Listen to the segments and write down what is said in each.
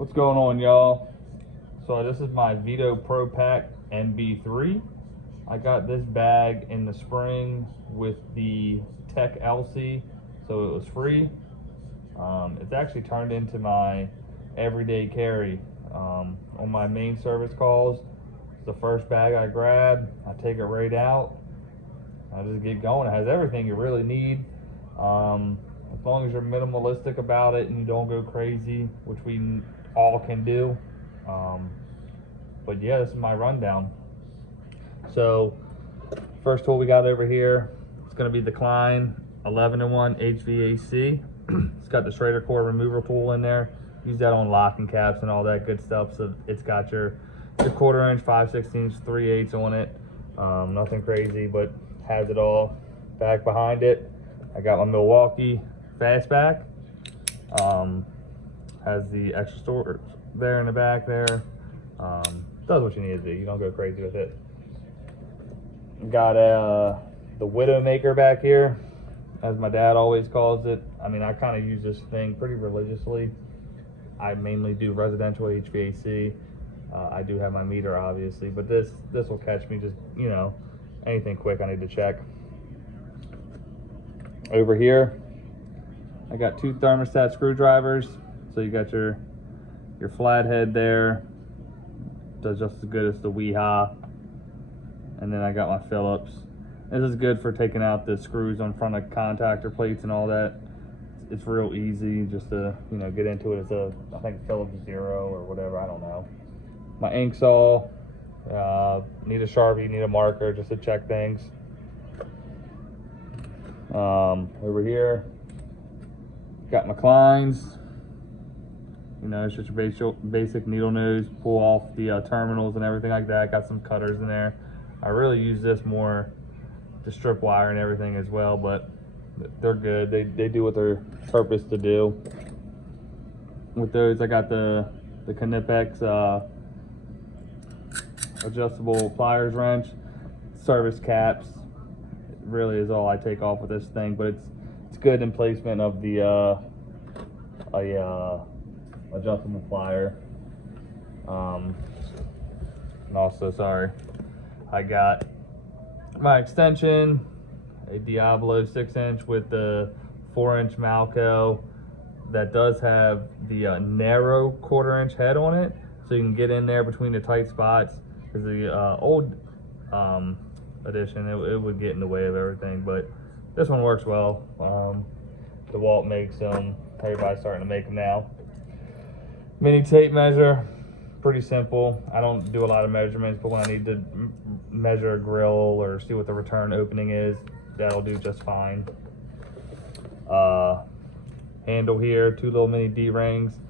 What's going on, y'all? So this is my Veto Pro Pack MB3. I got this bag in the spring with the Tech LC, so it was free. It's actually turned into my everyday carry on my main service calls. It's the first bag I grab. I take it right out. I just get going. It has everything you really need. As long as you're minimalistic about it and you don't go crazy, which we all can do. But yeah, this is my rundown. So first tool we got over here, it's going to be the Klein 11-in-1 HVAC. It's got the Schrader core remover tool in there. Use that on locking caps and all that good stuff. So it's got your 1/4 inch, 5/16, 3/8 on it. Nothing crazy, but has it all. Back behind it, I got my Milwaukee Fastback. Has the extra storage there in the back there. Does what you need to do. You don't go crazy with it. Got the Widow maker back here, as my dad always calls it. I mean, I kind of use this thing pretty religiously. I mainly do residential HVAC. I do have my meter, obviously, but this will catch me just, you know, anything quick I need to check. Over here, I got 2 thermostat screwdrivers. So you got your flathead there. Does just as good as the Wiha. And then I got my Phillips. This is good for taking out the screws on front of contactor plates and all that. It's real easy just to, you know, get into it. It's I think Phillips 0 or whatever, I don't know. My ink saw, need a Sharpie, need a marker just to check things. Over here, got my Kleins. You know, it's just your basic needle nose, pull off the terminals and everything like that. Got some cutters in there. I really use this more to strip wire and everything as well, but they're good. They do what they're purposed to do. With those, I got the Knipex adjustable pliers wrench, service caps. It really is all I take off with this thing, but it's good in placement of the adjustable plier. And also, sorry, I got my extension, a Diablo 6-inch with the 4-inch Malco that does have the narrow 1/4 inch head on it, so you can get in there between the tight spots. Because the old edition, it would get in the way of everything, but this one works well. DeWalt makes them. Everybody's starting to make them now. Mini tape measure, pretty simple. I don't do a lot of measurements, but when I need to measure a grill or see what the return opening is, that'll do just fine. Handle here, 2 little mini D-rings.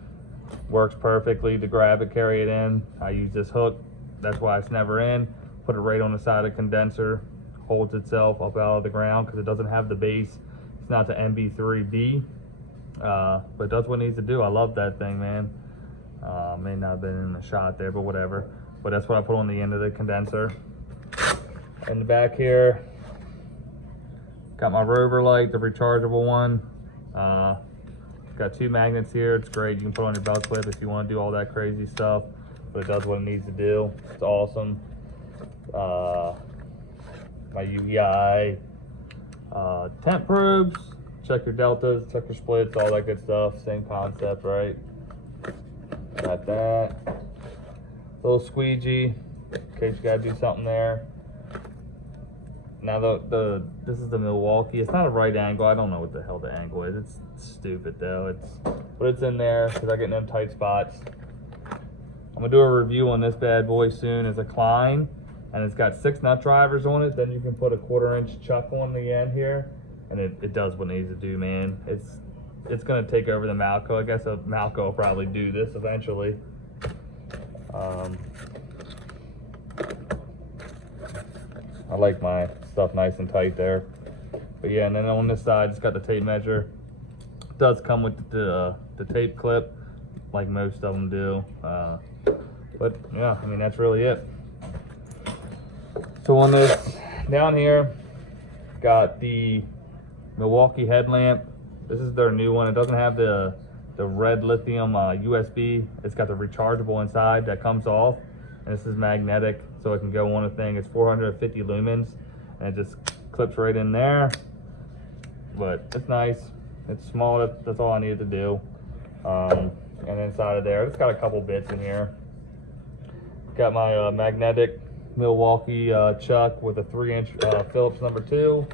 Works perfectly to grab it, carry it in. I use this hook. That's why it's never in. Put it right on the side of the condenser. Holds itself up out of the ground because it doesn't have the base. It's not the MB3B, but it does what it needs to do. I love that thing, man. May not have been in the shot there, but whatever. But that's what I put on the end of the condenser. In the back here, got my Rover light, the rechargeable one. Got 2 magnets here. It's great. You can put on your belt clip if you want to do all that crazy stuff, but it does what it needs to do. It's awesome. My UEI temp probes. Check your deltas, check your splits, all that good stuff. Same concept, right? Got that. Little squeegee in case you gotta do something there. Now this is the Milwaukee. It's not a right angle. I don't know what the hell the angle is. It's stupid though. But it's in there because I get in them tight spots. I'm gonna do a review on this bad boy soon. It's a Klein, and it's got 6 nut drivers on it. Then you can put a 1/4 inch chuck on the end here, and it does what it needs to do, man. It's gonna take over the Malco. I guess a Malco will probably do this eventually. I like my stuff nice and tight there. But yeah, and then on this side, it's got the tape measure. It does come with the tape clip, like most of them do. But yeah, I mean, that's really it. So on this, down here, got the Milwaukee Headlamp. This is their new one. It doesn't have the the red lithium USB. It's got the rechargeable inside that comes off, and this is magnetic, so it can go on a thing. It's 450 lumens, and it just clips right in there. But it's nice. It's small. That's all I needed to do. And inside of there, it's got a couple bits in here. Got my magnetic Milwaukee chuck with a 3-inch Phillips number 2,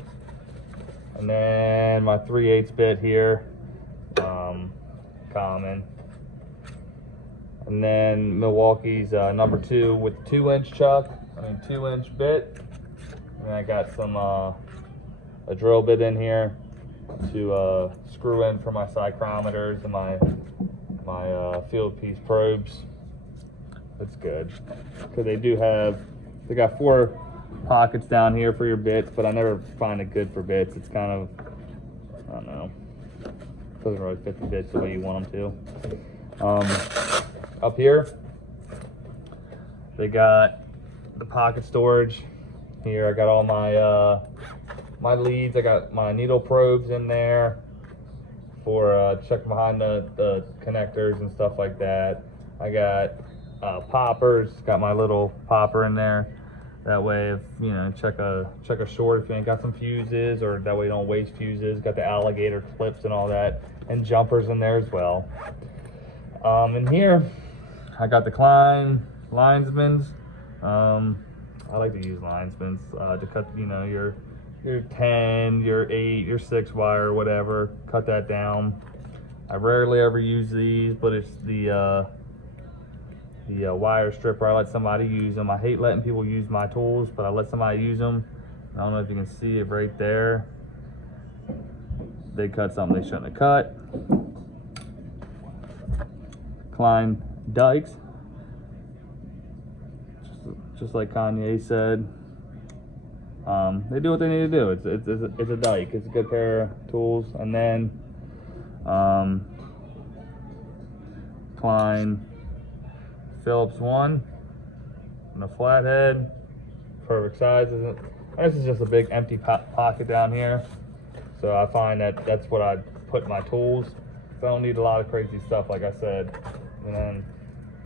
and then my 3/8 bit here, common, and then Milwaukee's number 2 with 2-inch chuck. 2-inch bit, and I got some a drill bit in here to screw in for my psychrometers and my field piece probes. That's good, because they got 4 pockets down here for your bits, but I never find it good for bits. It's kind of, I don't know, doesn't really fit the bits the way you want them to. Up here, they got the pocket storage. Here I got all my my leads. I got my needle probes in there for checking behind the connectors and stuff like that. I got poppers. Got my little popper in there. That way, if you know, check a short if you ain't got some fuses, or that way you don't waste fuses. Got the alligator clips and all that, and jumpers in there as well. In here, I got the Klein linesmans. I like to use linesmans to cut, you know, your 10, your 8, your 6 wire, whatever. Cut that down. I rarely ever use these, but it's the wire stripper. I let somebody use them. I hate letting people use my tools, but I let somebody use them. I don't know if you can see it right there. They cut something they shouldn't have cut. Klein dikes, just like Kanye said. They do what they need to do. It's a dike. It's a good pair of tools. And then Klein Phillips 1 and a flathead, perfect size. This is just a big empty pocket down here, so I find that that's what I put my tools. So I don't need a lot of crazy stuff, like I said. And then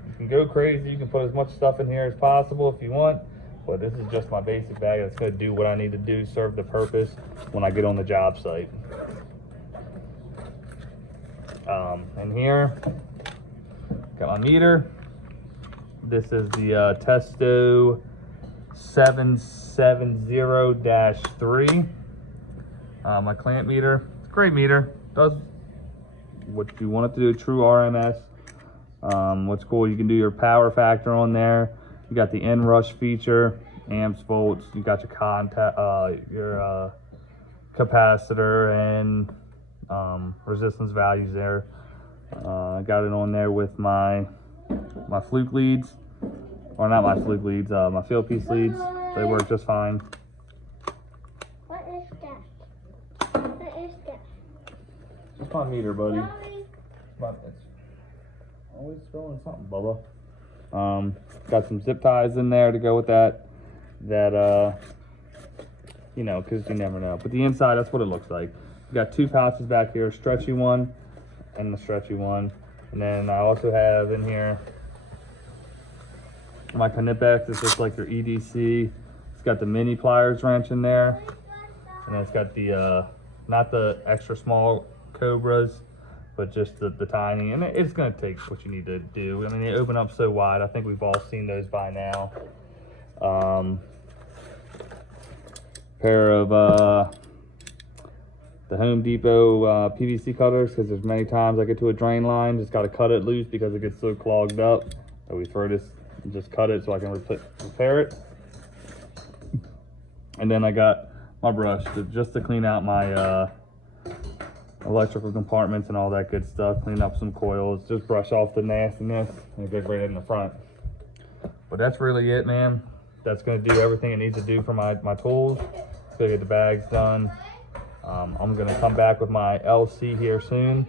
you can go crazy. You can put as much stuff in here as possible if you want, but this is just my basic bag that's going to do what I need to do, serve the purpose when I get on the job site. And here, got my meter. This is the Testo 770-3. My clamp meter. It's a great meter. Does what you want it to do, true RMS. What's cool, you can do your power factor on there. You got the inrush feature, amps, volts. You got your contact, your capacitor and resistance values there. I got it on there with my fluke leads, or not my fluke leads, my field piece leads. They work just fine. What is that? What is that? Just my meter, buddy. It's always throwing something, Bubba. Got some zip ties in there to go with that, you know, because you never know. But the inside, that's what it looks like. You got 2 pouches back here, stretchy one and the stretchy one. And then I also have in here my Knipex. It's just like your EDC. It's got the mini pliers wrench in there, and then it's got the not the extra small Cobras, but just the tiny. And it's going to take what you need to do. I mean, they open up so wide. I think we've all seen those by now. Pair of the Home Depot PVC cutters, because there's many times I get to a drain line, just got to cut it loose because it gets so clogged up. So we throw this and just cut it so I can repair it. And then I got my brush just to clean out my electrical compartments and all that good stuff. Clean up some coils, just brush off the nastiness, and it goes right in the front. But that's really it, man. That's going to do everything it needs to do for my tools. So get the bags done. I'm going to come back with my LC here soon,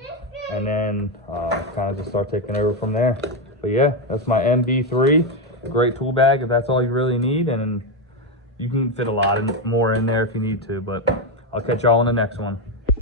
and then kind of just start taking over from there. But yeah, that's my MB3. Great tool bag if that's all you really need, and you can fit a lot more in there if you need to. But I'll catch y'all in the next one.